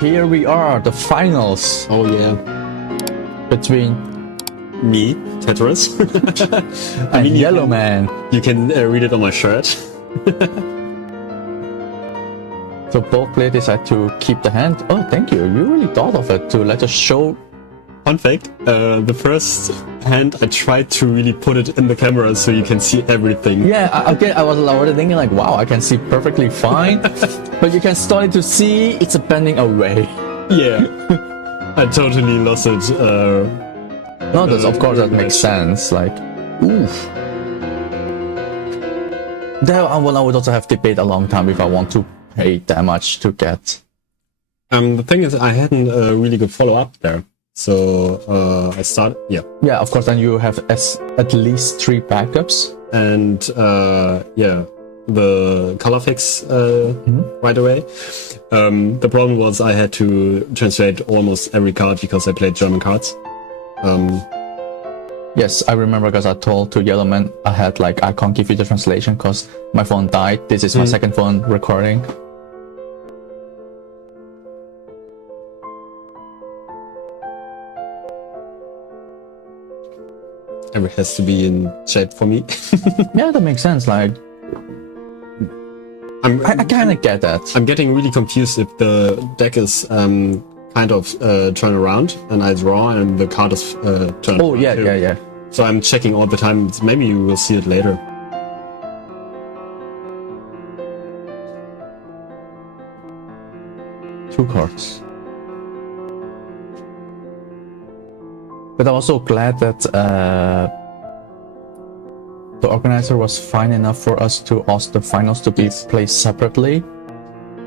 here we are, the finals. Oh yeah. Between me, Tetris, and Yellowman. You can read it on my shirt. So both players decide to keep the hand. Oh, thank you. You really thought of it to let us show. Fun fact, the first hand I tried to really put it in the camera so you can see everything. Yeah, I was already thinking like, wow, I can see perfectly fine. But you can start to see it's bending away. Yeah. I totally lost it. No, that's, of course that makes sense. Like, oof. There, I would also have to debate a long time if I want to pay that much to get. The thing is, I hadn't a really good follow-up there. So I started, yeah. Yeah, of course, then you have at least 3 backups. And yeah, the color fix right away. The problem was I had to translate almost every card because I played German cards. Yes, I remember because I told to Yellowman I had like, I can't give you the translation because my phone died. This is my second phone recording. Every has to be in shape for me. Yeah, that makes sense. Like, I kind of get that. I'm getting really confused if the deck is kind of turn around and I draw and the card is turned. Oh yeah, yeah, yeah. So I'm checking all the time. Maybe you will see it later. Two cards. But I'm also glad that the organizer was fine enough for us to ask the finals to be played separately.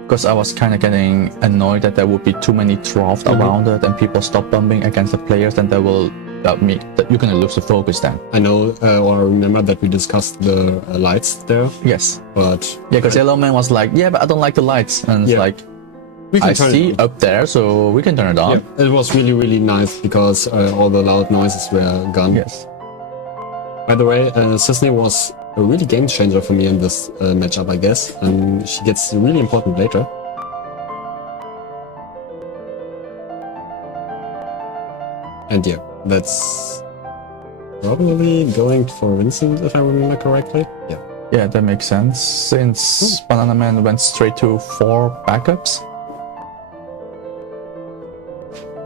Because I was kind of getting annoyed that there would be too many draft around it and people stop bumping against the players, then they will you're gonna lose the focus then. I know, or remember that we discussed the lights there. Yes. But yeah, because Yellowman was like, yeah, but I don't like the lights, and it's like, I see up there, so we can turn it on. Yeah, it was really, really nice because all the loud noises were gone. Yes. By the way, Sisney was a really game changer for me in this matchup, I guess, and she gets really important later. And yeah, that's probably going for Vincent, if I remember correctly. Yeah. Yeah, that makes sense, since Banana Man went straight to 4 backups.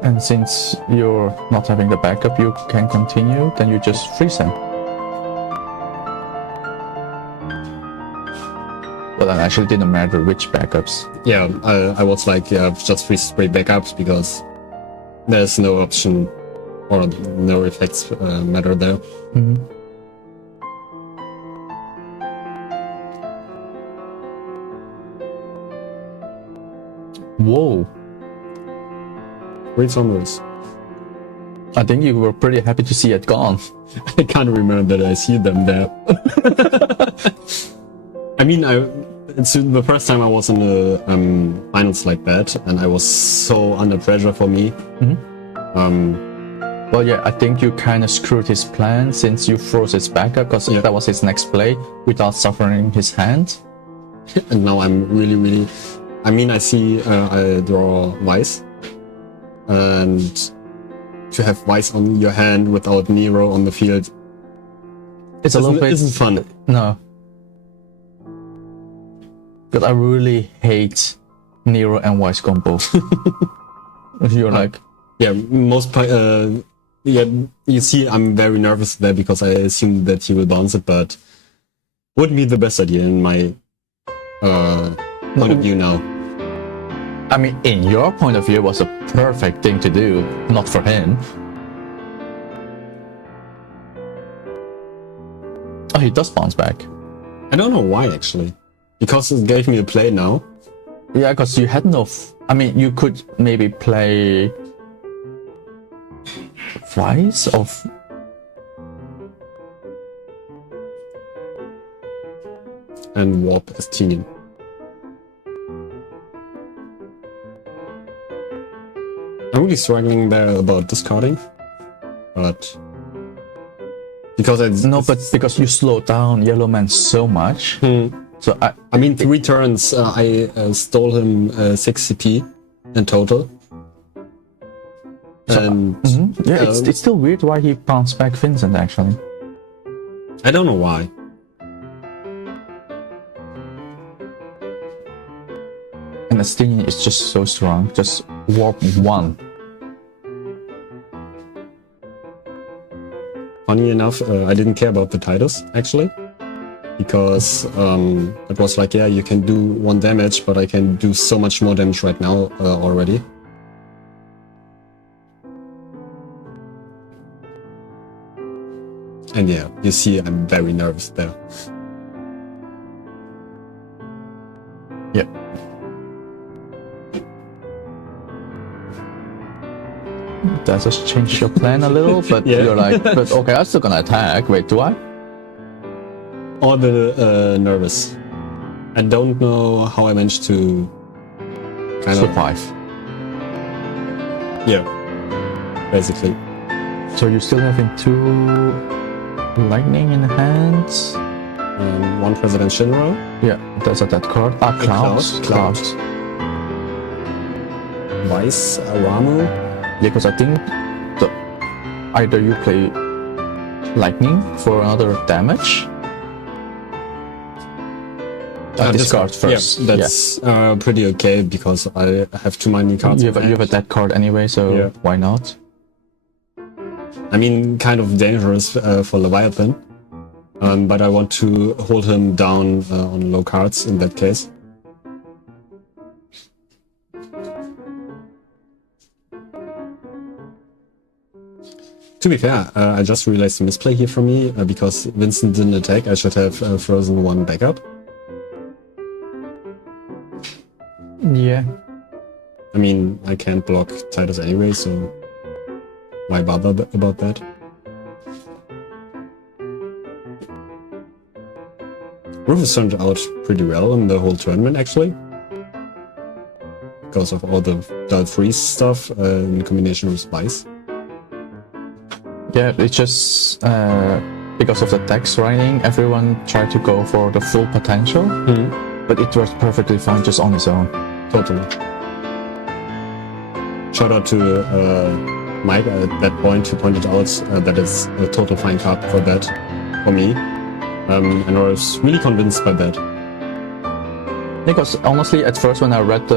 And since you're not having the backup, you can continue, then you just freeze him. Well, it actually didn't matter which backups. Yeah, I was like, yeah, just freeze straight backups because there's no option or no effects matter there. Whoa. Great summers. I think you were pretty happy to see it gone. I can't remember that I see them there. I mean, it's the first time I was in the finals like that, and I was so under pressure for me. Well, yeah, I think you kind of screwed his plan since you froze his backup, because that was his next play without suffering his hand. And now I'm really... I mean, I see I draw Weiss. And to have Weiss on your hand without Nero on the field, it's a little bit... isn't fun. No. Because I really hate Nero and Weiss combo. You're like... Yeah, yeah, you see, I'm very nervous there because I assume that he will bounce it, but wouldn't be the best idea in my point of view now. I mean, in your point of view, it was a perfect thing to do, not for him. Oh, he does bounce back. I don't know why, actually. Because it gave me a play now. Yeah, because you had no... I mean, you could maybe play... Weiss of... And Warp as Tinian. I'm really struggling there about discarding, but because because you slowed down Yellowman so much. So I mean, 3 turns I stole him 6 CP, in total. So, And yeah, it's still weird why he bounced back Vincent, actually. I don't know why. And Estinian is just so strong. Just warp 1. Funny enough, I didn't care about the titles, actually. Because it was like, yeah, you can do 1 damage, but I can do so much more damage right now already. And yeah, you see I'm very nervous there. Yeah. That just changed your plan a little, but Yeah. you're like, but okay, I'm still gonna attack. Wait, do I? All the nervous. I don't know how I managed to kind Survive. Yeah, basically. So you're still having 2 lightning in hands? 1 President Shiro. Yeah, that's a dead card. Ah, clouds. Cloud. Vice, Ramu. Yeah, because I think either you play lightning for another damage. Discard first. Yeah, that's pretty okay because I have too many cards. You have a dead card anyway, so why not? I mean, kind of dangerous for Leviathan, but I want to hold him down on low cards in that case. To be fair, I just realized a misplay here for me because Vincent didn't attack. I should have frozen 1 backup. Yeah. I mean, I can't block Titus anyway, so why bother about that? Rufus turned out pretty well in the whole tournament, actually. Because of all the Dull Freeze stuff in combination with Spice. Yeah, it's just because of the text writing, everyone tried to go for the full potential, but it worked perfectly fine just on its own. Totally. Shout out to Mike at that point who pointed out that it's a total fine card for that, for me. And I was really convinced by that. Because honestly, at first when I read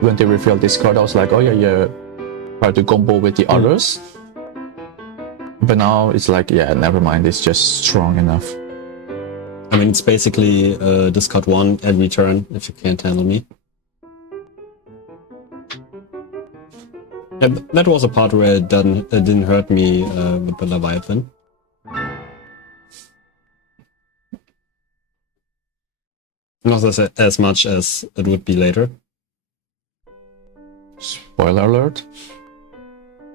when they revealed this card, I was like, oh yeah, try to combo with the others. But now it's like, yeah, never mind, it's just strong enough. I mean, it's basically discard 1 every turn if you can't handle me. And that was a part where it didn't hurt me with the Leviathan. Not as much as it would be later. Spoiler alert.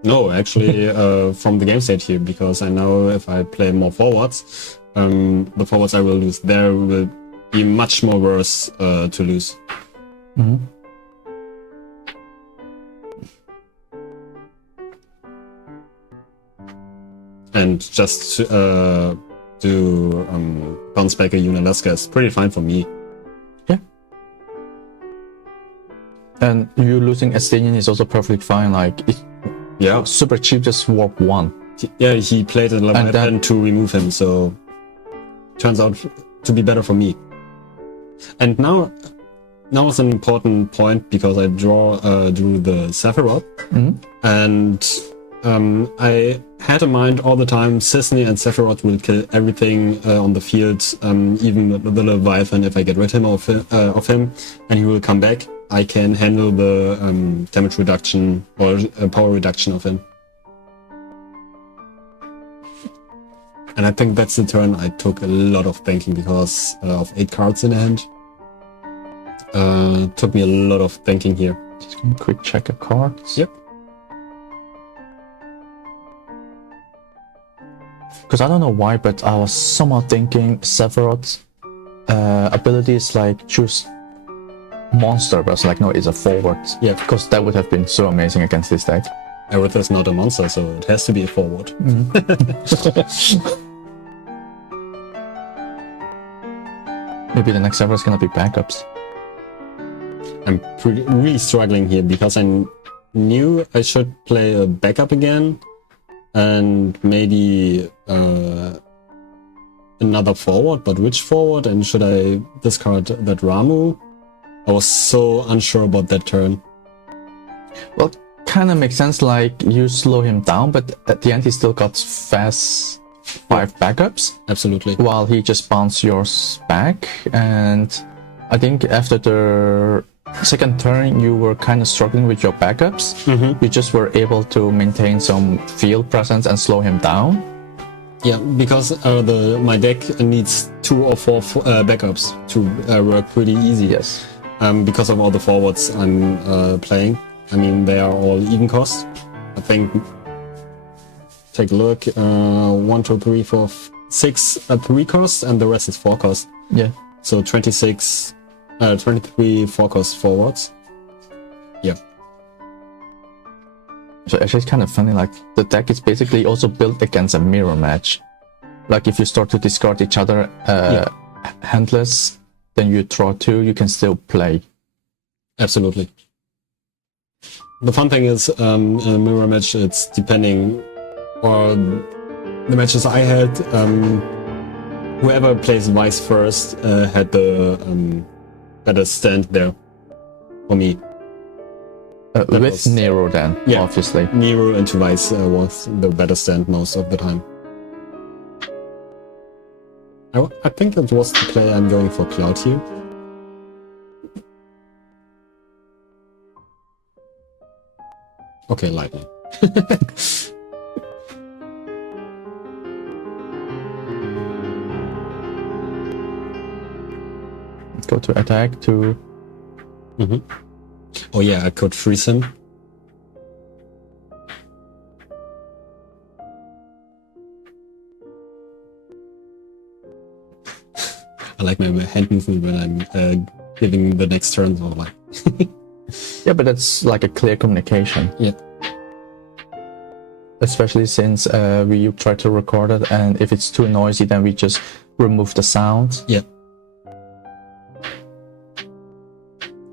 No, actually, from the game state here, because I know if I play more forwards, the forwards I will lose there will be much more worse to lose. And just do bounce back a Unalaska is pretty fine for me. Yeah. And you losing Estinian is also perfectly fine. Like, Yeah. super cheap, just warp 1. Yeah, he played a Leviathan to remove him, so turns out to be better for me. And now is an important point because I drew the Sephiroth, and I had in mind all the time Sisney and Sephiroth will kill everything on the field, even the Leviathan if I get rid of him, and he will come back. I can handle the damage reduction or power reduction of him. And I think that's the turn I took a lot of thinking because of 8 cards in hand. Took me a lot of thinking here. Just gonna quick check the cards. Yep. Because I don't know why, but I was somehow thinking Sephiroth's ability is like choose monster, but I was like, no, it's a forward. Yeah. Because that would have been so amazing against this deck. Aerith is not a monster, so it has to be a forward. Maybe the next server is gonna be backups. I'm really struggling here because I knew I should play a backup again and maybe another forward, but which forward? And should I discard that Ramu? I was so unsure about that turn. Well, kind of makes sense, like you slow him down, but at the end he still got fast 5 backups. Absolutely. While he just bounced yours back, and I think after the second turn you were kind of struggling with your backups. You just were able to maintain some field presence and slow him down. Yeah, because my deck needs 2 or 4 backups to work pretty easy. Yes. Because of all the forwards I'm playing. I mean, they are all even cost. I think. Take a look. 1, 2, 3, 4, 6 at 3 cost, and the rest is 4 cost. Yeah. So 23 4 cost forwards. Yeah. So actually it's kind of funny, like the deck is basically also built against a mirror match. Like if you start to discard each other handless, then you draw 2, you can still play. Absolutely. The fun thing is, in a mirror match, it's depending on the matches I had. Whoever plays Vice first had the better stand there for me. With Nero then, obviously. Nero into Vice was the better stand most of the time. I think it was the play I'm going for Cloud here. Okay, Lightning. Go to attack to... Oh yeah, I could freeze him. I like my hand movement when I'm giving the next turn. Or like. Yeah, but that's like a clear communication. Yeah. Especially since we try to record it, and if it's too noisy, then we just remove the sound. Yeah.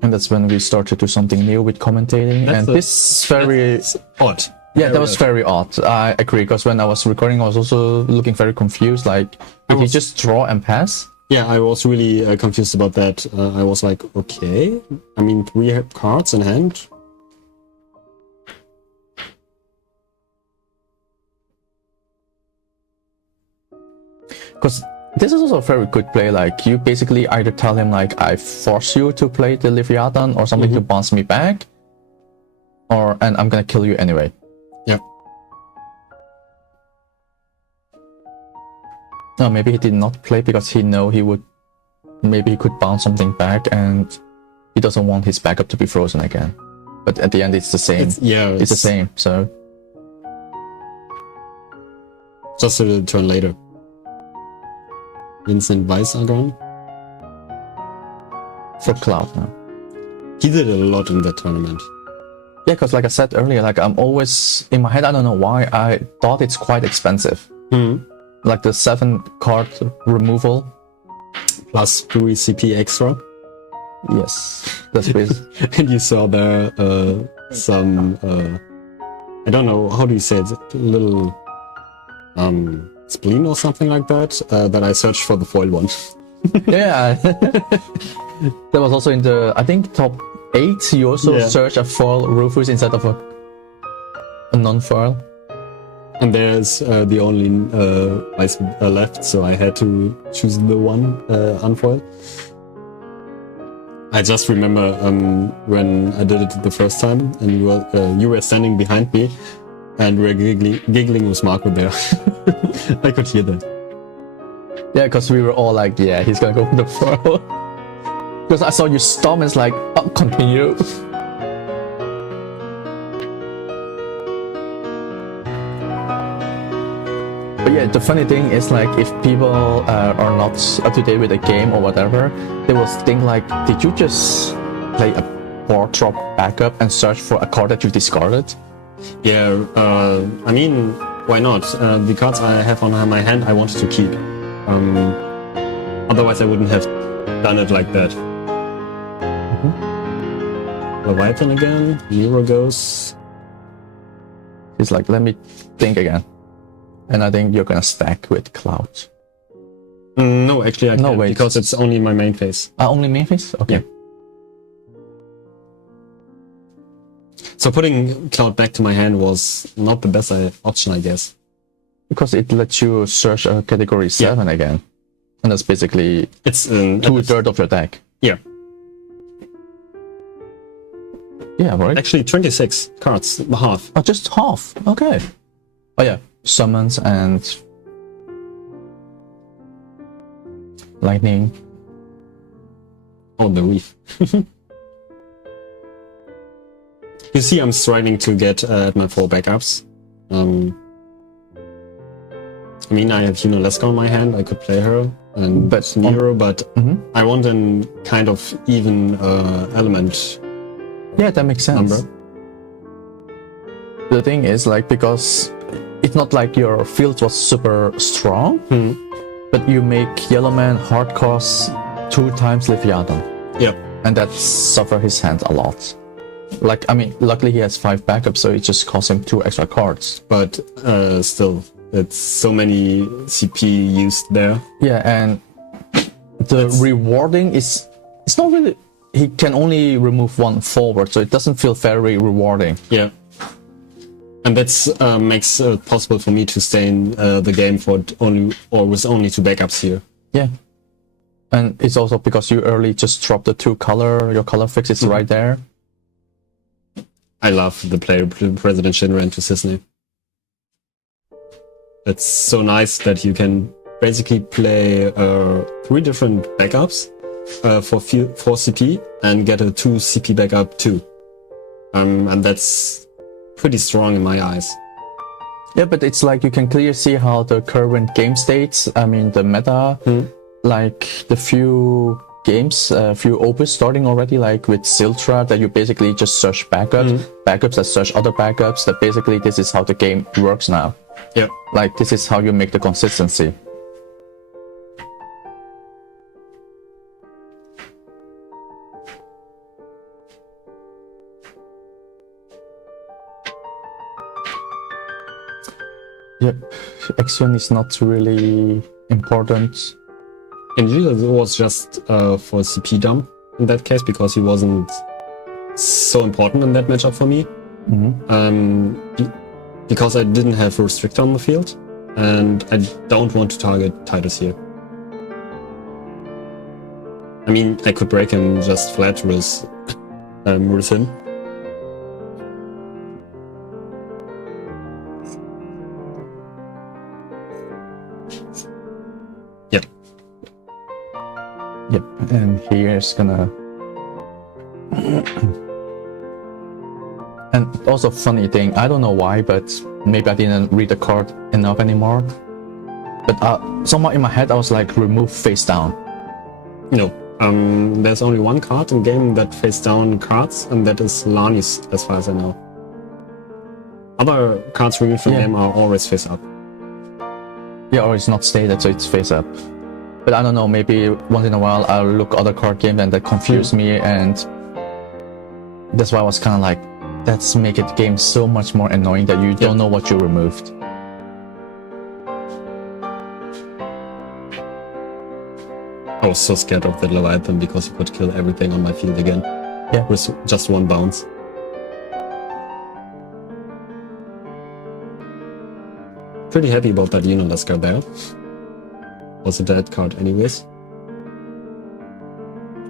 And that's when we start to do something new with commentating. That's this very odd. Yeah, that was very odd. I agree, because when I was recording, I was also looking very confused. Like, did he just draw and pass? Yeah, I was really confused about that. I was like, okay. I mean, 3 cards in hand. Because this is also a very good play. Like, you basically either tell him, like, I force you to play the Leviathan or something to bounce me back, and I'm gonna kill you anyway. Yeah. No, maybe he did not play because he know he would... Maybe he could bounce something back, and he doesn't want his backup to be frozen again. But at the end, it's the same. It's the same, so... Just a turn later. Vincent Weiss are gone. For Cloud now. He did a lot in that tournament. Yeah, because like I said earlier, like I'm always... In my head, I don't know why, I thought it's quite expensive. Like the 7 card removal. Plus 3 CP extra. Yes, that's with. And you saw there some... I don't know, how do you say it? A little... spleen or something like that, that I searched for the foil one. Yeah. That was also in the, I think, top 8. You also searched a foil Rufus instead of a non-foil. And there's the only ice left, so I had to choose the one unfoil. I just remember when I did it the first time, and you were standing behind me, and we were giggling with Marco there. I could hear that. Yeah, because we were all like, yeah, he's gonna go for the foil. Because I saw you stop and it's like, oh, continue. But yeah, the funny thing is, like, if people are not up to date with the game or whatever, they will think like, did you just play a board drop backup and search for a card that you discarded? Yeah, I mean, why not? The cards I have on my hand, I wanted to keep. Otherwise, I wouldn't have done it like that. Leviathan again. Nero goes. He's like, let me think again. And I think you're gonna stack with Cloud. No, actually I No, can't, wait. because it's only my main phase. Only main phase? Okay. Yeah. So putting Cloud back to my hand was not the best option, I guess. Because it lets you search a category 7 again. And that's basically It's 2/3 of your deck. Yeah. Yeah, right? Actually 26 cards, half. Oh, just half. Okay. Oh yeah, summons and lightning. Oh, the reef. You see, I'm striving to get at my 4 backups. I mean, I have Leska in my hand. I could play her and Nero, but I want a kind of even element. Yeah, that makes sense. Number. The thing is, like, because it's not like your field was super strong, but you make Yellowman hard cost 2 times Leviathan. Yeah. And that suffer his hand a lot. Like, I mean, luckily he has 5 backups, so it just costs him 2 extra cards. But still, it's so many CP used there. Yeah, and the rewarding is... It's not really... He can only remove 1 forward, so it doesn't feel very rewarding. Yeah. And that's makes it possible for me to stay in the game with only 2 backups here. Yeah. And it's also because you early just drop the 2 color, your color fix is right there. I love the player President Shinra into Sisney. It's so nice that you can basically play 3 different backups for 4 CP and get a 2 CP backup too. And that's pretty strong in my eyes. Yeah, but it's like you can clearly see how the current game states, I mean the meta, like the few games, few opus starting already, like with Siltra, that you basically just search backups, backups that search other backups, that basically this is how the game works now. Yeah. Like this is how you make the consistency. Yep, Axion is not really important. And usually it was just for CP dump in that case, because he wasn't so important in that matchup for me. Because I didn't have a restrictor on the field, and I don't want to target Titus here. I mean, I could break him just flat with him. Yep. Yep, and here's gonna... And also funny thing, I don't know why, but maybe I didn't read the card enough anymore. But somewhere in my head I was like, remove face down. No. There's only 1 card in game that face down cards, and that is Lani's, as far as I know. Other cards removed from game are always face up. Yeah, or it's not stated, so it's face up. But I don't know, maybe once in a while I'll look other card game and that confuse me, and that's why I was kind of like, that's make it game so much more annoying that you don't know what you removed. I was so scared of that Leviathan because he could kill everything on my field again. Yeah. With just 1 bounce. Pretty happy about that Leska there. Was a dead card anyways.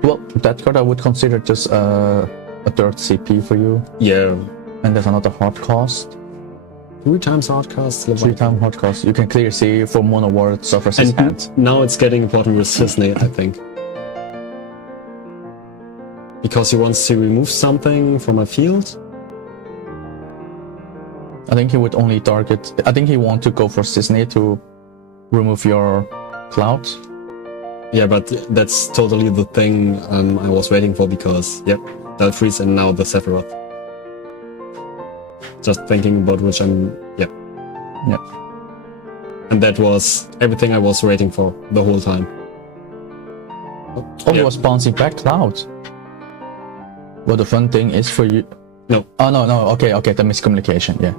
Well, that card I would consider just a 3rd CP for you. Yeah. And there's another hard cost. 3 times hard cost. 3 times hard cost. You can clearly see for mono word suffers his hand. Now it's getting important with Sisney, I think. Because he wants to remove something from a field. I think he would only target... I think he want to go for Sisney to remove your Cloud. Yeah, but that's totally the thing I was waiting for, because, yep, Dalfreeze and now the Sephiroth. Just thinking about which yeah. And that was everything I was waiting for the whole time. Oh, he was bouncing back Cloud. Well, the fun thing is for you. No. Oh no. Okay. The miscommunication. Yeah.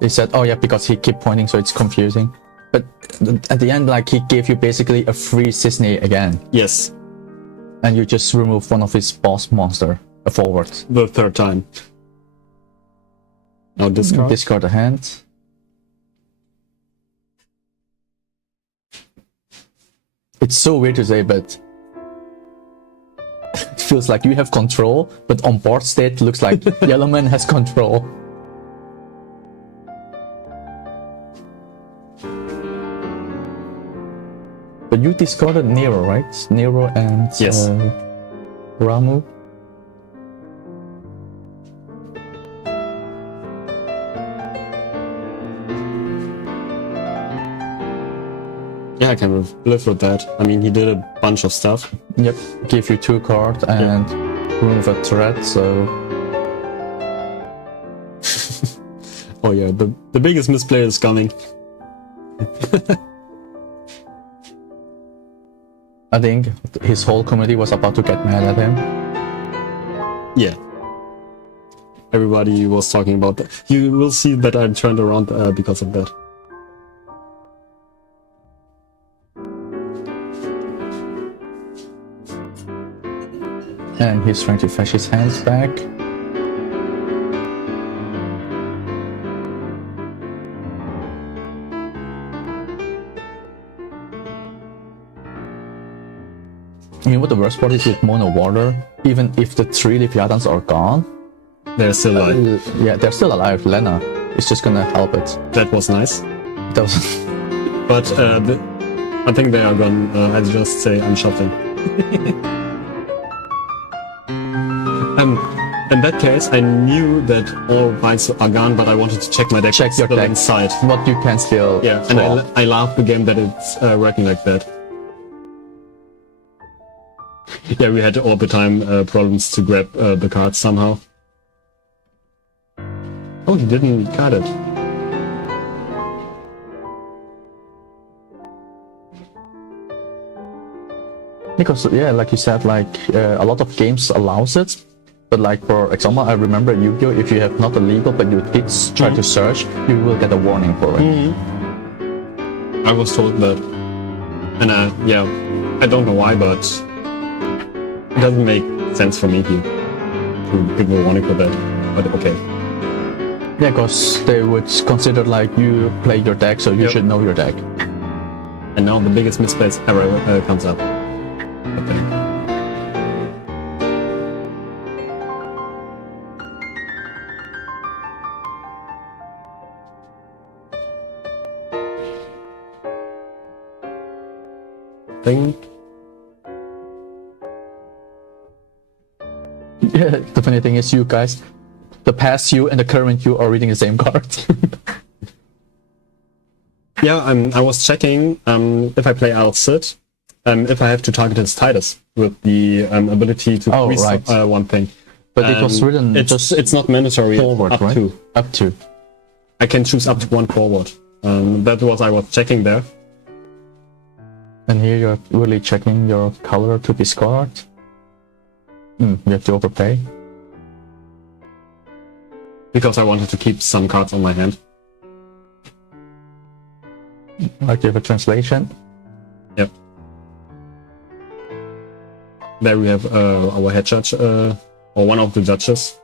He said, "Oh yeah," because he keep pointing, so it's confusing. But at the end, like he gave you basically a free Cisne again, Yes. and you just remove one of his boss monster forward. The third time. Now discard. Discard a hand. It's so weird to say, but it feels like you have control, but on board state looks like Yellowman has control. But you discarded Nero, right? Nero and Yes. Ramu. Yeah, I can live with that. I mean, he did a bunch of stuff. Yep, give you 2 cards and remove a threat, so... Oh yeah, the biggest misplay is coming. I think his whole community was about to get mad at him. Yeah. Everybody was talking about that. You will see that I turned around because of that. And he's trying to fetch his hands back. You know what the worst part is with Mono Water? Even if the 3 Leviathans are gone, They're still alive. yeah, they're still alive. Lena is just gonna help it. That was nice. That was But I think they are gone. I just say I'm shopping. In that case, I knew that all bites are gone, but I wanted to check my deck. check your still deck inside. what you can still Yeah, and draw. I love the game that it's working like that. Yeah, we had all the time problems to grab the cards somehow. Oh, he didn't cut it. Because yeah, like you said, like a lot of games allows it, but like for example, I remember Yu-Gi-Oh! If you have not a legal but you did try to search, you will get a warning for it. I was told that, and yeah, I don't know why, but it doesn't make sense for me here to give a warning for that. But okay. Yeah, because they would consider like you play your deck, so you Yep. should know your deck. And now the biggest misplace ever comes up. I think. Yeah, the funny thing is, you guys, the past you and the current you are reading the same card. Yeah, I was checking if I play Alcid, if I have to target his Titus with the ability to Oh, freeze right. one thing. But it was written It's not mandatory. forward, up right? to. Up to. I can choose up to 1 forward. That was I was checking there. And here you're really checking your color to discard. You have to overpay. Because I wanted to keep some cards on my hand. Like you have a translation. Yep. There we have our head judge, or one of the judges.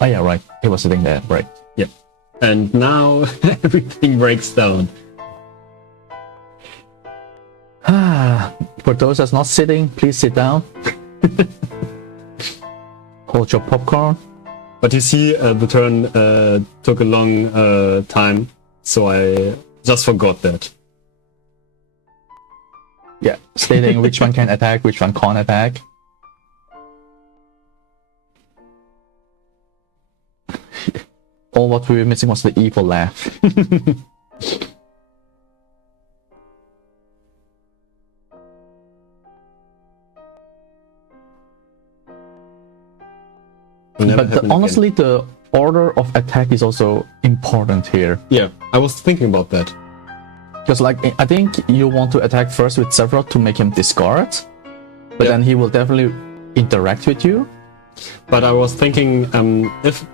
Oh yeah, right. He was sitting there, right. Yep. And now everything breaks down. For those that's not sitting, please sit down. Hold your popcorn. But you see, the turn took a long time, so I just forgot that. Yeah, stating which one can attack, which one can't attack. All what we were missing was the evil laugh. But honestly, the order of attack is also important here. Yeah, I was thinking about that. Because like I think you want to attack first with Sephiroth to make him discard, but Yeah. then he will definitely interact with you. But I was thinking, if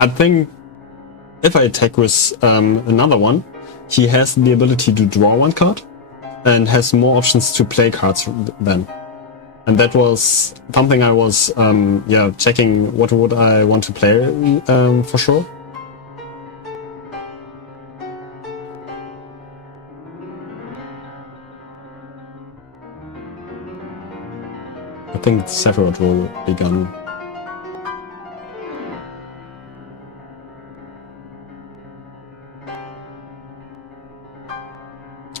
I attack with another one, he has the ability to draw one card and has more options to play cards then. And that was something I was checking what would I want to play for sure. I think Sephiroth will be gone.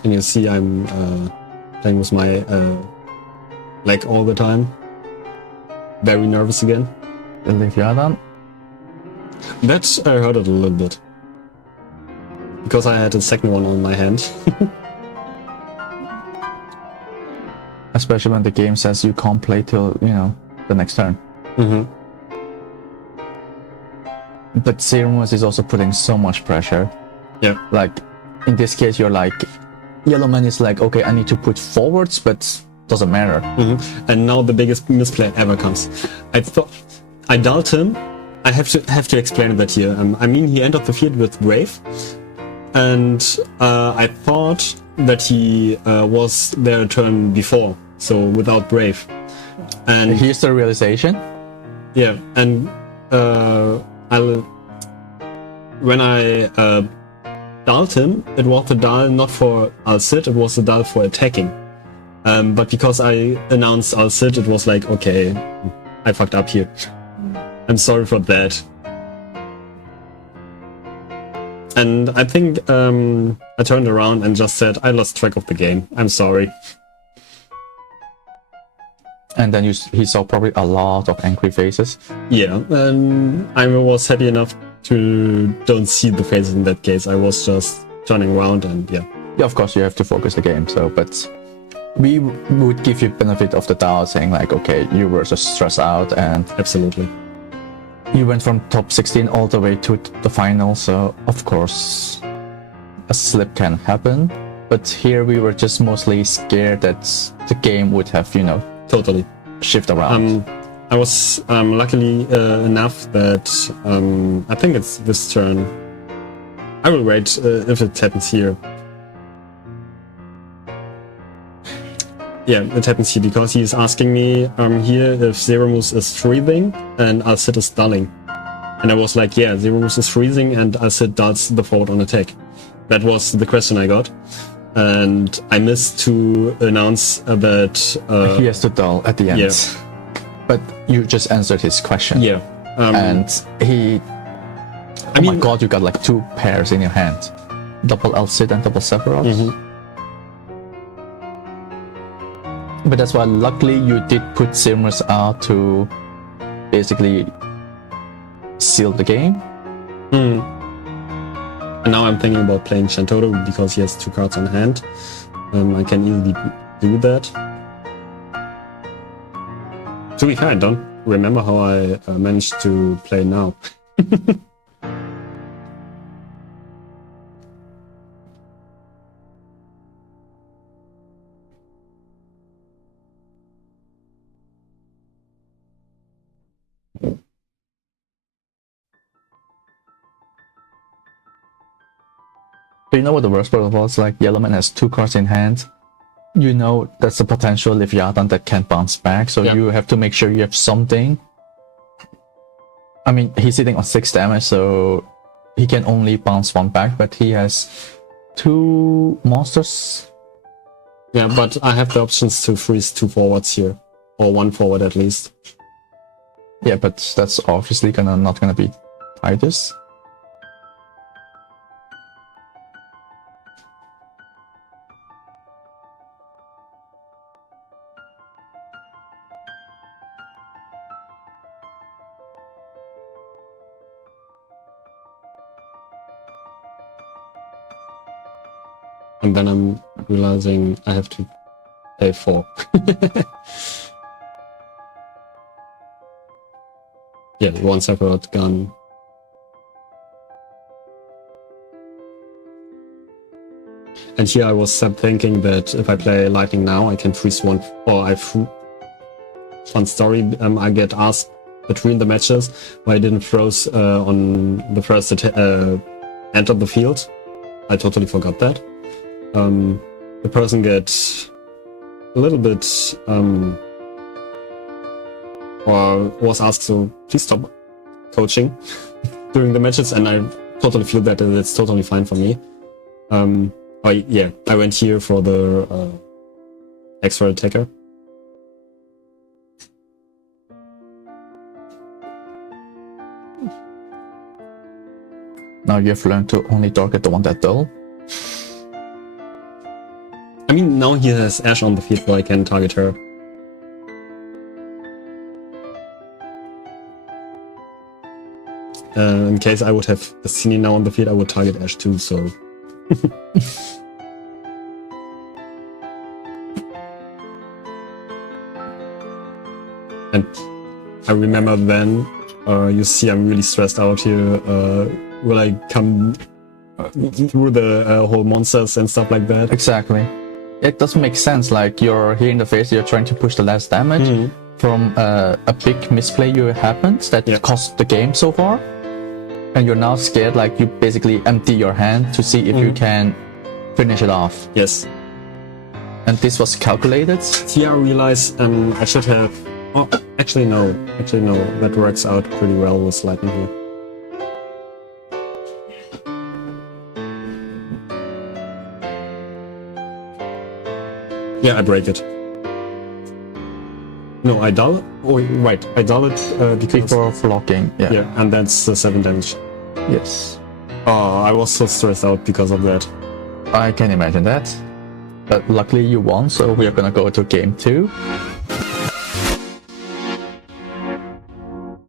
And you see I'm playing with my leg all the time. Very nervous again. Leviathan. That I heard it a little bit. Because I had a second one on my hand. Especially when the game says you can't play till, you know, the next turn. Mm-hmm. But Serumus is also putting so much pressure. Yeah. Like, in this case, you're like, Yellowman is like, okay, I need to put forwards, but doesn't matter. Mm-hmm. And now the biggest misplay ever comes. I thought I dulled him. I have to explain that here. I mean, he entered the field with Brave, and I thought that he was there a turn before, so without Brave. And Here's the realization. yeah, and when I dulled him, it was the dull not for Al-Cid, it was the dull for attacking. But because I announced Al-Cid, it was like, okay, I fucked up here. I'm sorry for that. And I think I turned around and just said, I lost track of the game. I'm sorry. And then he saw probably a lot of angry faces. Yeah, and I was happy enough to don't see the faces in that case. I was just turning around and yeah. Yeah, of course you have to focus the game, so, but we would give you benefit of the doubt saying like, okay, you were just stressed out and Absolutely. you went from top 16 all the way to the final, so of course a slip can happen. But here we were just mostly scared that the game would have, you know, Totally. shift around. I was luckily enough that I think it's this turn. I will wait if it happens here. Yeah, it happens here because he's asking me here if Zeromus is freezing and Al-Cid is dulling. And I was like, yeah, Zeromus is freezing and Al-Cid dulls the forward on attack. That was the question I got. And I missed to announce that... He has to dull at the end. Yeah. But you just answered his question. Yeah. And he... I mean, my god, you got like two pairs in your hand. Double Al-Cid and double Sephiroth. Mm-hmm. But that's why luckily you did put Serumus out to basically seal the game. And now I'm thinking about playing Shantotto because he has two cards on hand. I can easily do that. To be fair, I don't remember how I managed to play now. But you know what the worst part was? Like, Yellowman has two cards in hand. You know that's a potential Leviathan that can bounce back, so Yeah. you have to make sure you have something. I mean, he's sitting on 6 damage, so he can only bounce one back, but he has two monsters. Yeah, but I have the options to freeze two forwards here. Or one forward at least. Yeah, but that's obviously not gonna be Titus. And then I'm realizing I have to pay 4. Yeah, one separate gun. And here I was thinking that if I play Lightning now, I can freeze one, or one story. I get asked between the matches why I didn't froze on the first end of the field. I totally forgot that. The person gets a little bit, or was asked to please stop coaching during the matches, and I totally feel that it's totally fine for me. Yeah, I went here for the extra attacker. Now you've learned to only target the one that dull. I mean, now he has Ash on the field, so I can target her. In case I would have a Cine now on the field, I would target Ash too, so... And I remember then, you see I'm really stressed out here. Will I come through the whole monsters and stuff like that? Exactly. It doesn't make sense, like you're here in the phase, you're trying to push the last damage from a big misplay you happened that cost the game so far. And you're now scared, like you basically empty your hand to see if you can finish it off. Yes. And this was calculated. Here I realized I should have... Oh, actually no. That works out pretty well with Lightning here. Yeah, I break it. No, I dull it? Oh, right. I dull it because... Before blocking, yeah. Yeah, and that's 7 damage. Yes. Oh, I was so stressed out because of that. I can imagine that. But luckily you won, so we are gonna go to game 2.